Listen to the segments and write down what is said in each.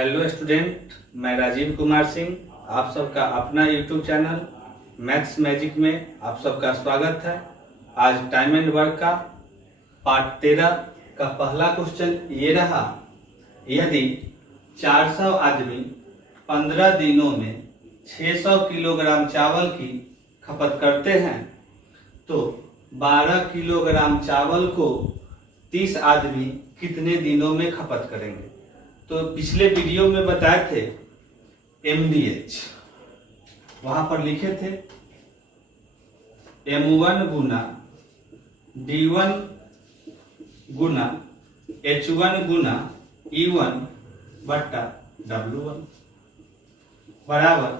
Hello student, मैं राजीव कुमार सिंह, आप सबका अपना यूट्यूब चैनल मैथ्स मैजिक में आप सबका स्वागत है। आज टाइम एंड वर्क का पार्ट 13 का पहला क्वेश्चन ये रहा। यदि 400 आदमी 15 दिनों में 600 किलोग्राम चावल की खपत करते हैं तो 12 किलोग्राम चावल को 30 आदमी कितने दिनों में खपत करेंगे। तो पिछले वीडियो में बताए थे MDH, वहां पर लिखे थे M1 गुना D1 गुना H1 गुना E1 बट्टा W1 बराबर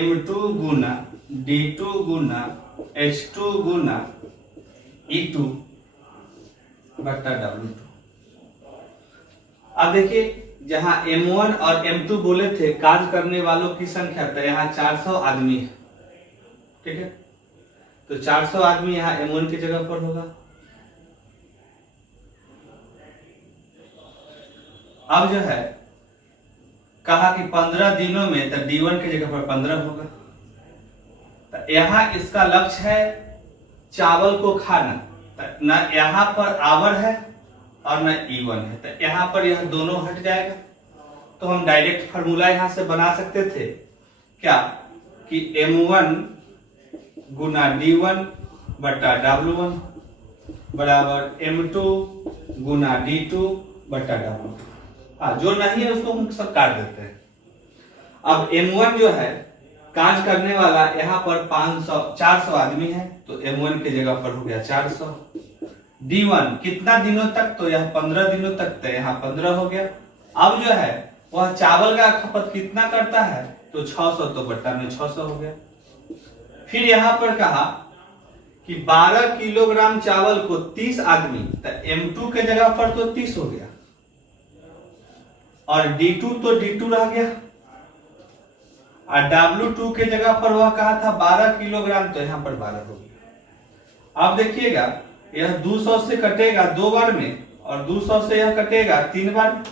M2 गुना D2 गुना H2 गुना E2 बट्टा W2। अब देखिए, जहां M1 और M2 बोले थे कार्य करने वालों की संख्या, तो यहाँ 400 आदमी है। ठीक है, तो 400 आदमी यहाँ M1 की जगह पर होगा। अब जो है कहा कि 15 दिनों में, तो D1 की जगह पर 15 होगा। तो यहाँ इसका लक्ष्य है चावल को खाना, तो ना यहाँ पर आवर है और न E1 है, तो यहाँ पर यह दोनों हट जाएगा। तो हम डायरेक्ट फार्मूला यहाँ से बना सकते थे क्या कि M1 गुना D1 बटा W1 बराबर M2 गुना D2 बटा W2। हाँ, जो नहीं है उसको हम सब काट देते हैं। अब M1 जो है काज करने वाला, यहाँ पर 400 आदमी है, तो M1 की जगह पर हो गया 400। D1 कितना दिनों तक, तो यह 15 दिनों तक, तो यहाँ 15 हो गया। अब जो है वह चावल का खपत कितना करता है, तो 600, तो बट्टा में 600 हो गया। फिर यहाँ पर कहा कि 12 किलोग्राम चावल को 30 आदमी, तो M2 के जगह पर तो 30 हो गया और D2 तो D2 रह गया, और W2 के जगह पर वह कहा था 12 किलोग्राम, तो यहाँ पर 12 हो गया। अब देखिएगा, यह 200 से कटेगा 2 बार में और 200 से यह कटेगा 3 बार में।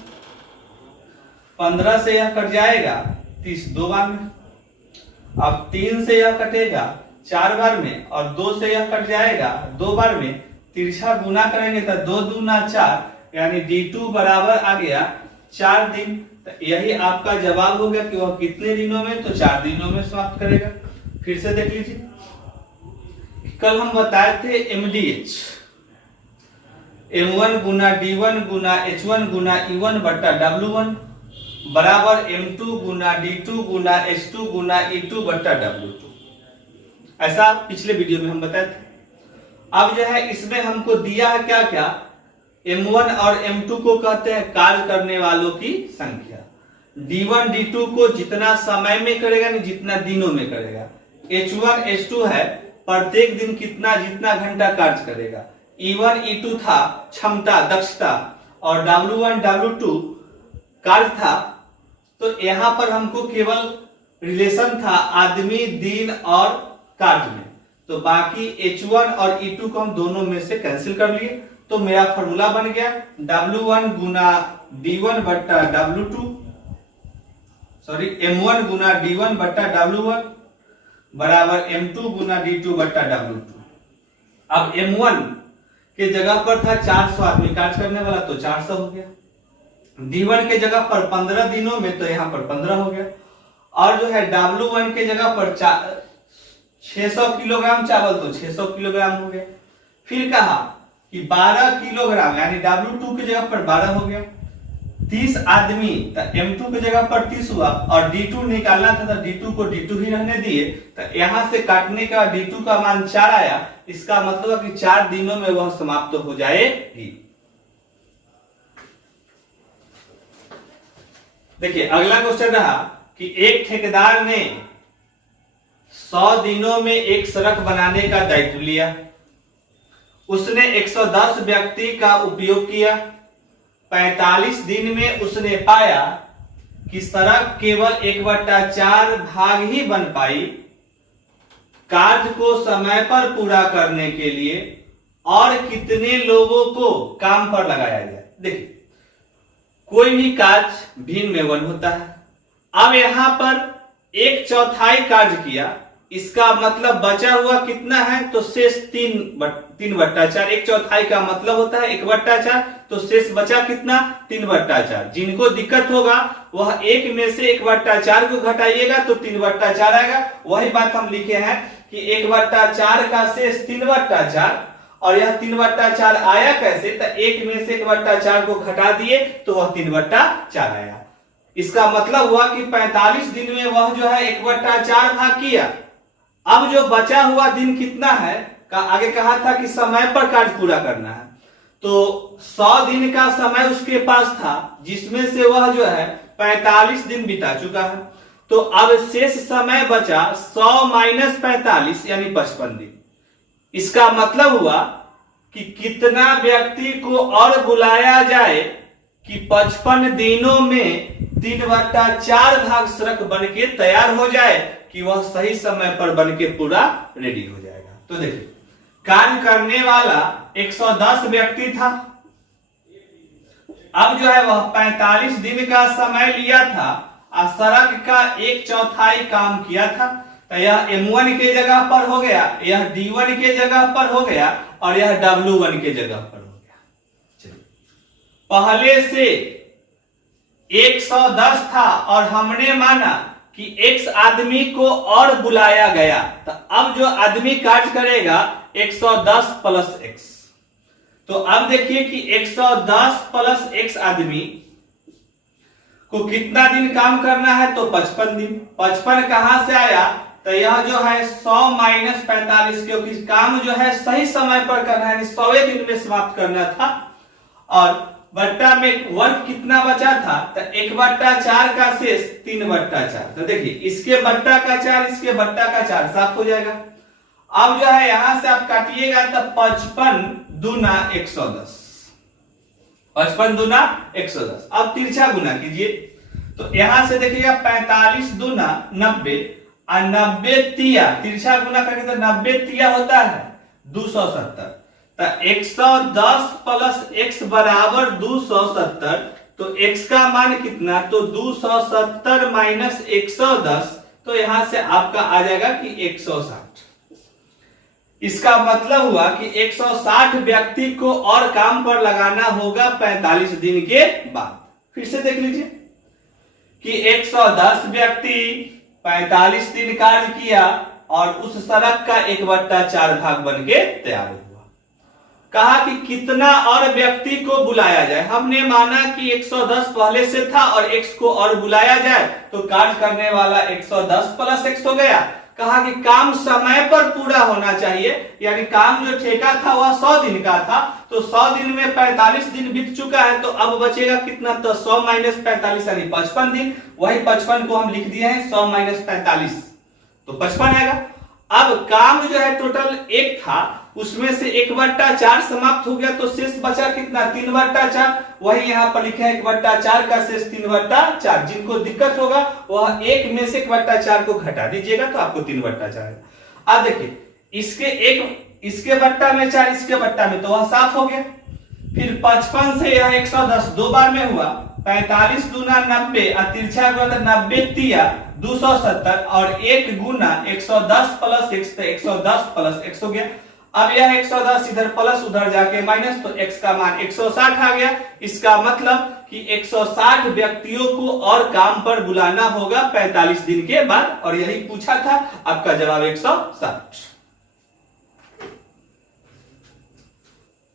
15 से यह कट जाएगा 30 2 बार में। अब 3 से यह कटेगा 4 बार में और 2 से यह कट जाएगा 2 बार में। तिरछा गुना करेंगे तो 2 दूना 4, यानी D2 बराबर आ गया 4 दिन। तो यही आपका जवाब हो गया कि वह कितने दिनों में, तो 4 दिनों में समाप्त करेगा। फिर से देख लीजिए, कल हम बताए थे MDH M1 गुना D1 गुना H1 गुना E1 बट्टा W1 बराबर M2 गुना D2 गुना H2 गुना E2 बट्टा W2। ऐसा पिछले वीडियो में हम बताए थे। अब जो है इसमें हमको दिया है क्या क्या, M1 और M2 को कहते हैं कार्य करने वालों की संख्या। D1 D2 को जितना समय में करेगा, नहीं जितना दिनों में करेगा। H1 H2 है प्रत्येक दिन कितना जितना घंटा कार्य करेगा। E1 E2 था क्षमता दक्षता, और W1 W2 कार्य था। तो यहाँ पर हमको केवल रिलेशन था आदमी, दिन और कार्य में, तो बाकी H1 और E2 को हम दोनों में से कैंसिल कर लिए। तो मेरा फॉर्मूला बन गया W1 गुना D1 बट्टा W2, सॉरी M1 गुना D1 बट्टा W1 बराबर M2 गुना D2 बट्टा W2। अब M1 के जगह पर था 400 आदमी कार्य करने वाला, तो 400 हो गया। D1 के जगह पर 15 दिनों में, तो यहाँ पर 15 हो गया। और जो है W1 के जगह पर 600 किलोग्राम चावल, तो 600 किलोग्राम हो गया। फिर कहा कि 12 किलोग्राम, यानी W2 की जगह पर 12 हो गया। 30 आदमी, तो M2 की जगह पर 30 हुआ, और D2 निकालना था, तो D2 को D2 ही रहने दिए। तो यहां से काटने का D2 का मान 4 आया। इसका मतलब है कि 4 दिनों में वह समाप्त हो जाएगी। देखिए, अगला क्वेश्चन रहा कि एक ठेकेदार ने 100 दिनों में एक सड़क बनाने का दायित्व लिया। उसने 110 व्यक्ति का उपयोग किया। 45 दिन में उसने पाया कि सड़क केवल 1/4 भाग ही बन पाई। कार्य को समय पर पूरा करने के लिए और कितने लोगों को काम पर लगाया जाए। देखिए, कोई भी कार्य भिन्न में 1 होता है। अब यहां पर 1/4 कार्य किया, इसका मतलब बचा हुआ कितना है, तो शेष 3/4। 1/4 का मतलब होता है 1/4, तो शेष बचा कितना, 3/4। जिनको दिक्कत होगा वह 1 में से 1/4 को घटाइएगा तो 3/4 आएगा। वही बात हम लिखे हैं कि 1/4 का शेष 3/4, और यह 3/4 आया कैसे, तो 1 में से 1/4 को घटा दिए तो वह 3/4 आया। इसका मतलब हुआ कि 45 दिन में वह जो है 1/4 भाग किया। अब जो बचा हुआ दिन कितना है, आगे कहा था कि समय पर कार्य पूरा करना है, तो 100 दिन का समय उसके पास था, जिसमें से वह जो है 45 दिन बिता चुका है। तो अब शेष समय बचा 100 - 45 यानी 55 दिन। इसका मतलब हुआ कि कितना व्यक्ति को और बुलाया जाए कि 55 दिनों में 3/4 भाग सड़क बनके तैयार हो जाए कि वह सही समय पर बनके पूरा रेडी हो जाएगा। तो देखिए, कार्य करने वाला 110 व्यक्ति था। अब जो है वह 45 दिन का समय लिया था और सड़क का 1/4 काम किया था। तो यह M1 के जगह पर हो गया, यह D1 के जगह पर हो गया, और यह W1 के जगह पर हो गया। चलिए, पहले से 110 था और हमने माना कि X आदमी को और बुलाया गया, तो अब जो आदमी कार्य करेगा 110 + X। तो अब देखिए कि 110 + X आदमी को कितना दिन काम करना है, तो 55 दिन। 55 कहां से आया, तो यह जो है 100 - 45, क्योंकि काम जो है सही समय पर करना है, 100 दिन में समाप्त करना था। और बट्टा में 1 कितना बचा था, तो 1/4 का शेष 3/4। तो देखिए, इसके बट्टा का 4, इसके बट्टा का 4 साफ हो जाएगा। अब जो है यहां से आप काटिएगा तो 55 दूना 110, 55 दूना 110। अब तिरछा गुना कीजिए, तो यहां से देखिएगा 45 दूना 90 और 90 तिया, तिरछा गुना करके तो 90 तिया होता है 270। तो 110 + X बराबर 270। तो X का मान कितना, तो 270 - 110, तो यहां से आपका आ जाएगा कि 160। इसका मतलब हुआ कि 160 व्यक्ति को और काम पर लगाना होगा 45 दिन के बाद। फिर से देख लीजिए कि 110 व्यक्ति 45 दिन कार्य किया और उस सड़क का 1/4 भाग बन के तैयार हुआ। कहा कि कितना और व्यक्ति को बुलाया जाए। हमने माना कि 110 पहले से था और X को और बुलाया जाए, तो कार्य करने वाला 110 + X हो गया। कहा कि काम समय पर पूरा होना चाहिए, यानी काम जो ठेका था वह 100 दिन का था, तो 100 दिन में 45 दिन बीत चुका है, तो अब बचेगा कितना, तो 100 - 45 यानी 55 दिन। वही 55 को हम लिख दिए हैं 100 - 45, तो 55 आएगा। अब काम जो है टोटल 1 था, उसमें से 1/4 समाप्त हो गया, तो शेष बचा कितना, 3/4। वही यहां पर लिखा है 1/4 का शेष 3/4। जिनको दिक्कत होगा वह 1 में से 1/4 को घटा दीजिएगा तो आपको 3/4 आएगा। अब देखिए, इसके बट्टा में 4, इसके बट्टा में, तो वह साफ हो गया। फिर 55 से यह 110 दो बार में हुआ, 45 दूना 90 और तिरछा गुना 90 तिया 270 और 1 गुना 110 + X, तो 110 + X हो गया। अब यह 110 इधर प्लस उधर जाके माइनस, तो X का मान 160 आ गया। इसका मतलब कि 160 व्यक्तियों को और काम पर बुलाना होगा 45 दिन के बाद, और यही पूछा था। आपका जवाब 160।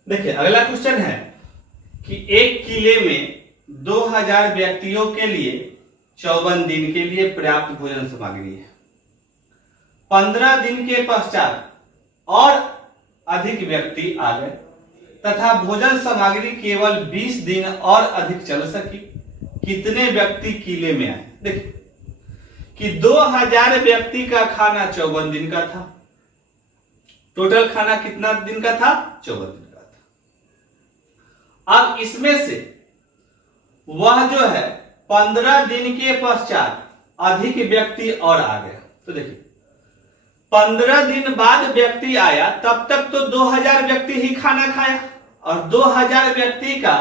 देखिए, अगला क्वेश्चन है कि एक किले में 2000 व्यक्तियों के लिए 54 दिन के लिए पर्याप्त भोजन सामग्री है। 15 दिन के पश्चात और अधिक व्यक्ति आ गए तथा भोजन सामग्री केवल 20 दिन और अधिक चल सकी। कितने व्यक्ति किले में आए? देखिए कि 2000 व्यक्ति का खाना 54 दिन का था। टोटल खाना कितना दिन का था? 54 दिन का था। अब इसमें से वह जो है 15 दिन के पश्चात अधिक व्यक्ति और आ गया। तो देखिए, 15 दिन बाद व्यक्ति आया, तब तक तो 2000 व्यक्ति ही खाना खाया, और 2000 व्यक्ति का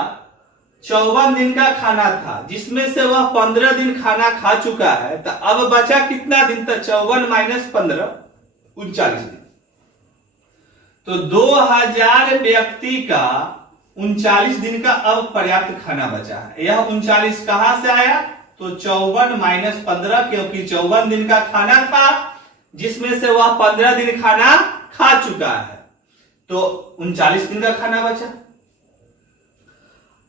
54 दिन का खाना था, जिसमें से वह 15 दिन खाना खा चुका है, तो अब बचा कितना दिन? तो 54 माइनस 15 39 दिन। तो 2000 व्यक्ति का 39 दिन का अब पर्याप्त खाना बचा है। यह 39 कहां से आया? तो 54 माइनस 15, क्योंकि 54 दिन का खाना था जिसमें से वह 15 दिन खाना खा चुका है, तो 39 दिन का खाना बचा।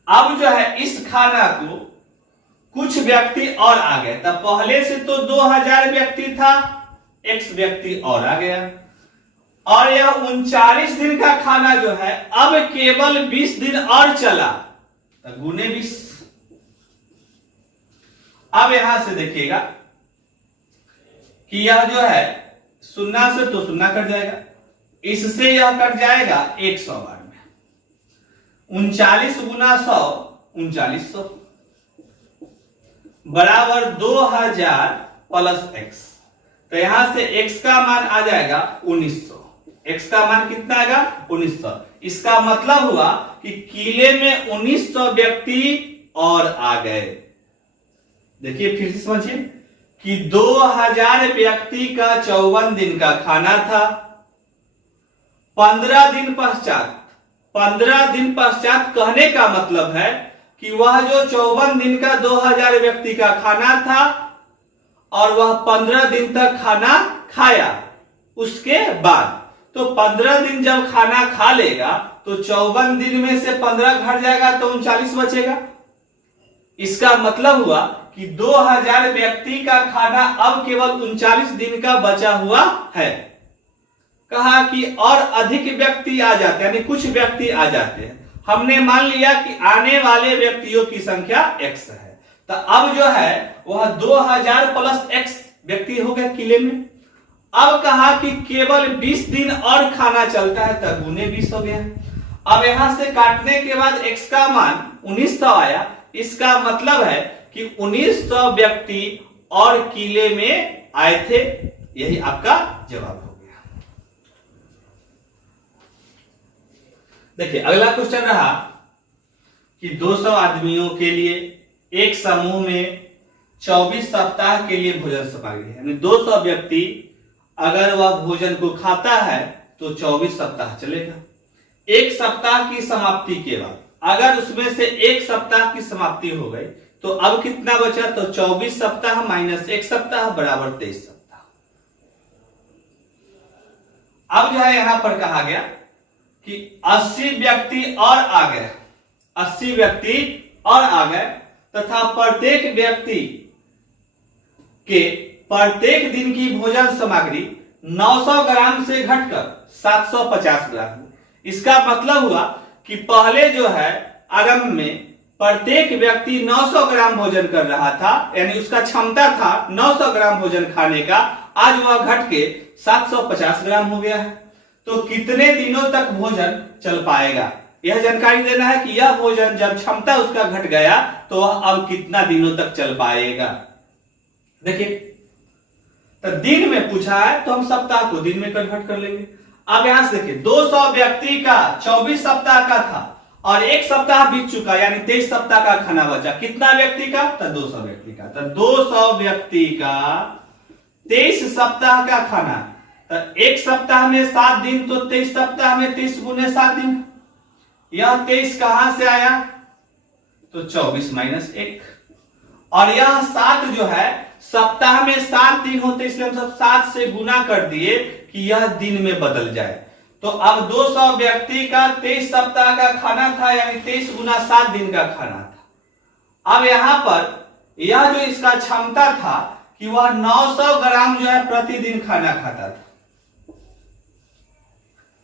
अब जो है इस खाना को कुछ व्यक्ति और आ गए, तब पहले से तो 2000 व्यक्ति था, x व्यक्ति और आ गया, और यह 39 दिन का खाना जो है अब केवल 20 दिन और चला, तो गुने 20। अब यहां से देखिएगा कि यह जो है शून्य से तो शून्य कट जाएगा, इससे यह कट जाएगा 100 बार में। 39 गुना 100 3900 बराबर 2000 प्लस x। तो यहां से x का मान आ जाएगा 1900। x का मान कितना आएगा? 1900। इसका मतलब हुआ कि किले में 1900 व्यक्ति और आ गए। देखिए फिर से समझिए कि 2000 व्यक्ति का 54 दिन का खाना था। 15 दिन पश्चात कहने का मतलब है कि वह जो 54 दिन का 2000 व्यक्ति का खाना था और वह 15 दिन तक खाना खाया, उसके बाद तो 15 दिन जब खाना खा लेगा तो 54 दिन में से 15 घट जाएगा तो 39 बचेगा। इसका मतलब हुआ कि 2000 व्यक्ति का खाना अब केवल 39 दिन का बचा हुआ है। कहा कि और अधिक व्यक्ति आ जाते हैं, यानी कुछ व्यक्ति आ जाते हैं। हमने मान लिया कि आने वाले व्यक्तियों की संख्या x है, तो अब जो है वह 2000 प्लस x व्यक्ति हो गए किले में। अब कहा कि केवल 20 दिन और खाना चलता है, तब गुने 20 हो गया। अब यहां से काटने के बाद x का मान 1900 आया। इसका मतलब है कि 1900 व्यक्ति और किले में आए थे। यही आपका जवाब हो गया। देखिए अगला क्वेश्चन रहा कि 200 आदमियों के लिए एक समूह में 24 सप्ताह के लिए भोजन सामग्री है, यानी 200 व्यक्ति अगर वह भोजन को खाता है तो 24 सप्ताह चलेगा। एक सप्ताह की समाप्ति के बाद अगर उसमें से एक सप्ताह की समाप्ति हो गई तो अब कितना बचा? तो 24 सप्ताह माइनस 1 सप्ताह बराबर 23 सप्ताह। अब जो है यहां पर कहा गया कि 80 व्यक्ति और आ गए, 80 व्यक्ति और आ गए तथा प्रत्येक व्यक्ति के प्रत्येक दिन की भोजन सामग्री 900 ग्राम से घटकर 750 ग्राम। इसका मतलब हुआ कि पहले जो है आरंभ में प्रत्येक व्यक्ति 900 ग्राम भोजन कर रहा था, यानी उसका क्षमता था 900 ग्राम भोजन खाने का, आज वह घट के 750 ग्राम हो गया है। तो कितने दिनों तक भोजन चल पाएगा, यह जानकारी देना है कि यह भोजन जब क्षमता उसका घट गया तो वह अब कितना दिनों तक चल पाएगा। देखिए तो दिन में पूछा है तो हम सप्ताह को दिन में कन्वर्ट कर लेंगे। अब यहां से देखिए 200 व्यक्ति का 24 सप्ताह का था और एक सप्ताह बीत चुका, यानी 23 सप्ताह का खाना बचा। कितना व्यक्ति का? तो 200 व्यक्ति का। तो 200 व्यक्ति का 23 सप्ताह का खाना, तो एक सप्ताह में 7 दिन, तो 23 सप्ताह में 23 गुने 7 दिन। यह 23 कहां से आया? तो 24 माइनस 1, और यह 7 जो है सप्ताह में 7 दिन होते, इसलिए हम सब 7 से गुना कर दिए कि यह दिन में बदल जाए। तो अब 200 व्यक्ति का 23 सप्ताह का खाना था, यानी 23 गुना 7 दिन का खाना था। अब यहां पर यह जो इसका क्षमता था कि वह 900 ग्राम जो है प्रतिदिन खाना खाता था,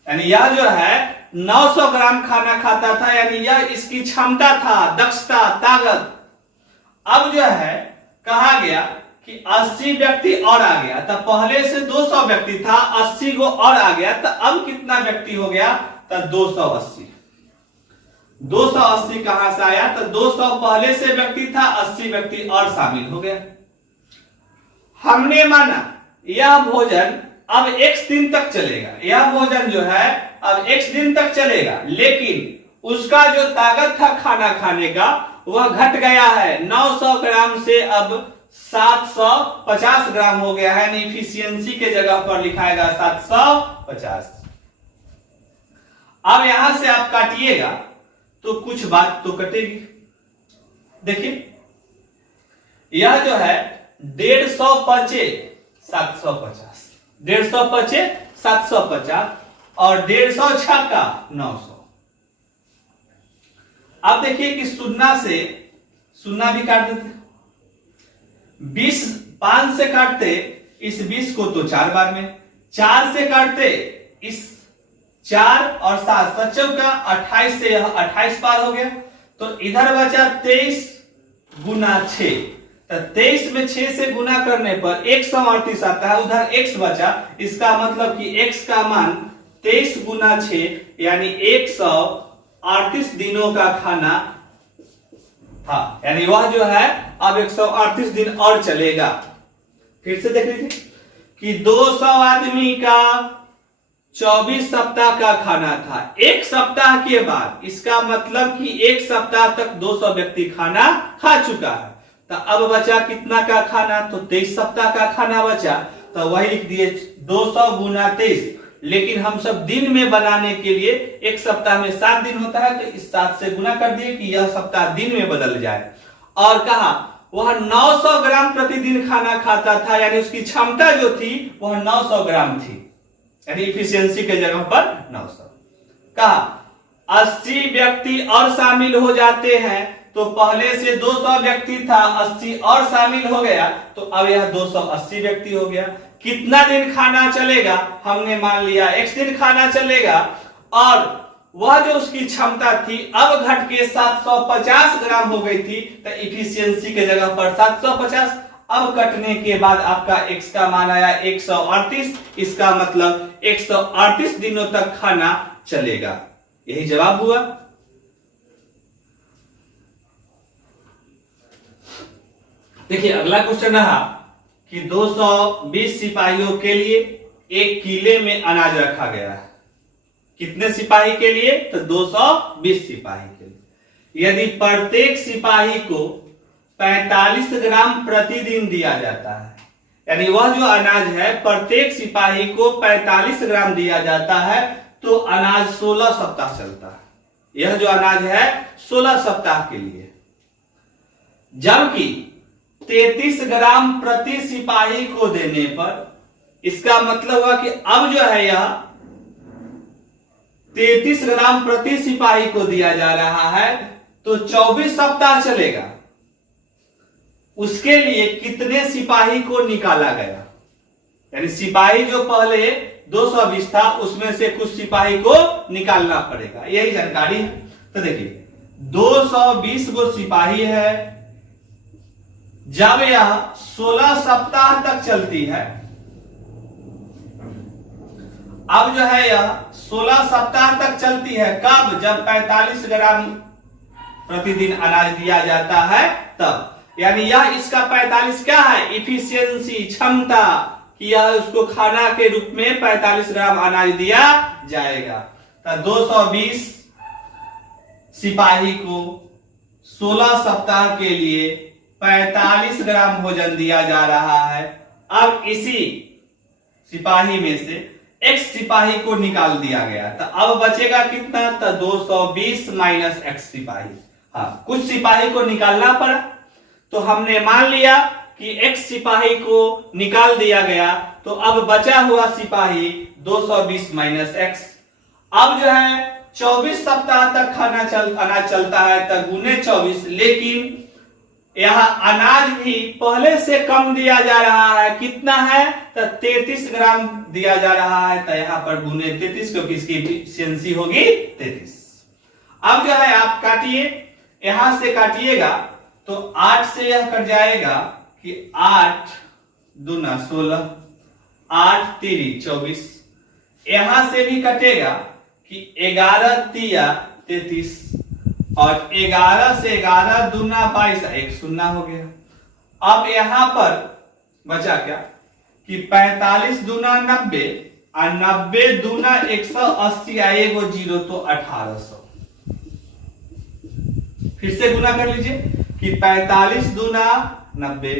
यानी यह जो है 900 ग्राम खाना खाता था, यानी यह इसकी क्षमता था, दक्षता, ताकत। अब जो है कहा गया कि 80 व्यक्ति और आ गया, तो पहले से 200 व्यक्ति था, 80 को और आ गया, तो अब कितना व्यक्ति हो गया? तो 280। 280 कहां से आया? तो 200 पहले से व्यक्ति था, 80 व्यक्ति और शामिल हो गया। हमने माना यह भोजन अब x दिन तक चलेगा, यह भोजन जो है अब x दिन तक चलेगा, लेकिन उसका जो ताकत था खाना खाने का वह घट गया है 900 ग्राम से अब 750 ग्राम हो गया है। इफिशियंसी के जगह पर लिखाएगा 750। अब यहां से आप काटिएगा तो कुछ बात तो कटेगी। देखिए यह जो है 150 पचे 750, 150 पचे 750 और 150 छक्का 900। अब देखिए कि शून्य से शून्य भी काट देते, 20 5 से काटते इस 20 को तो 4 बार में, 4 से काटते इस 4 और 7 7 का 28 से यह 28 बार हो गया। तो इधर बचा 23 गुना 6, तो 23 में 6 से गुना करने पर 138 आता है, उधर x बचा। इसका मतलब कि x का मान 23 गुना 6 यानी 138 दिनों का खाना था, यानी वह जो है अब 138 दिन और चलेगा। फिर से देख लीजिए कि 200 आदमी का 24 सप्ताह का खाना था। एक सप्ताह के बाद, इसका मतलब कि एक सप्ताह तक 200 व्यक्ति खाना खा चुका है। तो अब बचा कितना का खाना, तो 23 सप्ताह का खाना बचा। तो वही लिख दिए 200 गुना 23, लेकिन हम सब दिन में बनाने के लिए एक सप्ताह में 7 दिन होता है, तो इस 7 से गुना कर दिए कि यह सप्ताह दिन में बदल जाए। और कहा वह 900 ग्राम प्रतिदिन खाना खाता था, यानी उसकी क्षमता जो थी वह 900 ग्राम थी, यानी इफिशियंसी के जगह पर 900। कहा 80 व्यक्ति और शामिल हो जाते हैं, तो पहले से 200 व्यक्ति था, 80 और शामिल हो गया, तो अब यह 280 व्यक्ति हो गया। कितना दिन खाना चलेगा, हमने मान लिया x दिन खाना चलेगा, और वह जो उसकी क्षमता थी अब घट के 750 ग्राम हो गई थी। तो इफिशियंसी के जगह पर 750, अब कटने के बाद आपका x का मान आया 138। इसका मतलब 138 दिनों तक खाना चलेगा। यही जवाब हुआ। देखिए अगला क्वेश्चन रहा कि 220 सिपाहियों के लिए एक किले में अनाज रखा गया है। कितने सिपाही के लिए, तो 220 सिपाही के लिए। यदि प्रत्येक सिपाही को 45 ग्राम प्रतिदिन दिया जाता है, यानी वह जो अनाज है प्रत्येक सिपाही को 45 ग्राम दिया जाता है, तो अनाज 16 सप्ताह चलता है। यह जो अनाज है 16 सप्ताह के लिए। जबकि 33 ग्राम प्रति सिपाही को देने पर, इसका मतलब हुआ कि अब जो है यह 33 ग्राम प्रति सिपाही को दिया जा रहा है, तो 24 सप्ताह चलेगा। उसके लिए कितने सिपाही को निकाला गया, यानी सिपाही जो पहले 220 था उसमें से कुछ सिपाही को निकालना पड़ेगा, यही जानकारी है। तो देखिए 220 गो सिपाही है, जब यह 16 सप्ताह तक चलती है, अब जो है यह 16 सप्ताह तक चलती है। कब, जब 45 ग्राम प्रतिदिन अनाज दिया जाता है तब, यानी यह इसका 45 क्या है, इफिशियंसी, क्षमता, कि यह उसको खाना के रूप में 45 ग्राम अनाज दिया जाएगा। तो 220 सिपाही को 16 सप्ताह के लिए 45 ग्राम भोजन दिया जा रहा है। अब इसी सिपाही में से x सिपाही को निकाल दिया गया, तो अब बचेगा कितना, तो 220 माइनस x सिपाही। हाँ, कुछ सिपाही को निकालना पड़ा, तो हमने मान लिया कि x सिपाही को निकाल दिया गया, तो अब बचा हुआ सिपाही 220 माइनस x। अब जो है 24 सप्ताह तक अनाज चलता है, तो गुने 24, लेकिन यह अनाज भी पहले से कम दिया जा रहा है। कितना है, तो 33 ग्राम दिया जा रहा है, तो यहां पर गुने 33, क्योंकि इसकी एफिशिएंसी होगी 33। अब जो है आप काटिए, यहां से काटिएगा तो 8 से यह कट जाएगा कि 8 दूना 16, 8 तिरी 24। यहां से भी कटेगा कि 11 तिया 33, और 11 से 11 दूना 22, एक शून्य हो गया। अब यहां पर बचा क्या कि 45 दूना 90 और 90 दूना 180, एगो जीरो तो 1800। फिर से गुना कर लीजिए कि 45 दूना 90,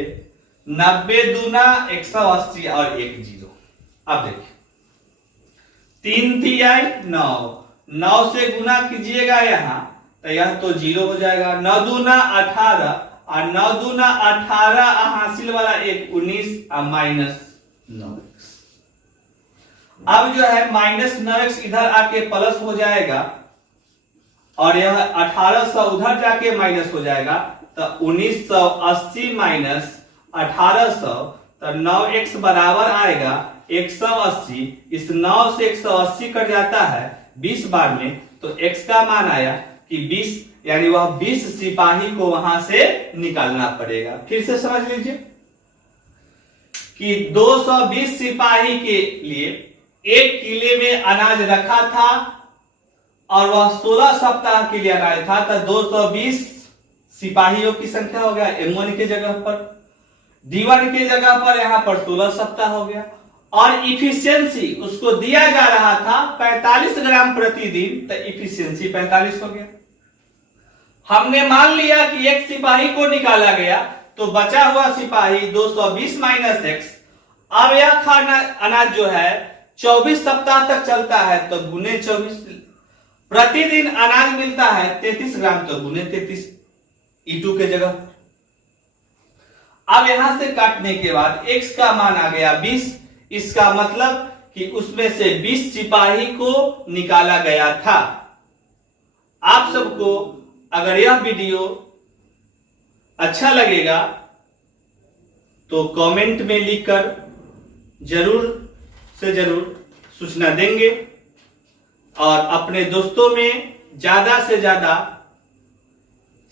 90 दूना 180 और 1 जीरो। अब देखिए 3 थी आई 9, 9 से गुना कीजिएगा यहाँ तो यह तो जीरो हो जाएगा। 9 दूना 18 और 9 दूना 18 हासिल वाला 1 19 और माइनस 9x। अब जो है माइनस 9x इधर आके प्लस हो जाएगा और यह 1800 उधर जाके माइनस हो जाएगा तो 1980 माइनस 1800 तो 9x बराबर आएगा 180। इस 9 से 180 कट जाता है 20 बार में तो x का मान आया कि 20, यानी वह 20 सिपाही को वहां से निकालना पड़ेगा। फिर से समझ लीजिए कि 220 सिपाही के लिए एक किले में अनाज रखा था और वह 16 सप्ताह के लिए अनाज था तो 220 सिपाहियों की संख्या हो गया M1 के जगह पर, D1 के जगह पर यहां पर 16 सप्ताह हो गया और इफिशियंसी उसको दिया जा रहा था 45 ग्राम प्रतिदिन तो इफिशियंसी 45 हो गया। हमने मान लिया कि एक सिपाही को निकाला गया तो बचा हुआ सिपाही 220 माइनस एक्स। अब यह खाना अनाज जो है 24 सप्ताह तक चलता है तो गुने 24, प्रतिदिन अनाज मिलता है 33 ग्राम तो गुने 33 E2 के जगह। अब यहां से काटने के बाद x का मान आ गया 20, इसका मतलब कि उसमें से 20 सिपाही को निकाला गया था। आप सबको अगर यह वीडियो अच्छा लगेगा तो कमेंट में लिखकर जरूर से जरूर सूचना देंगे और अपने दोस्तों में ज्यादा से ज्यादा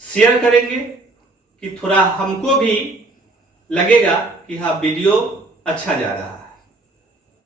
शेयर करेंगे कि थोड़ा हमको भी लगेगा कि हाँ वीडियो अच्छा जा रहा है।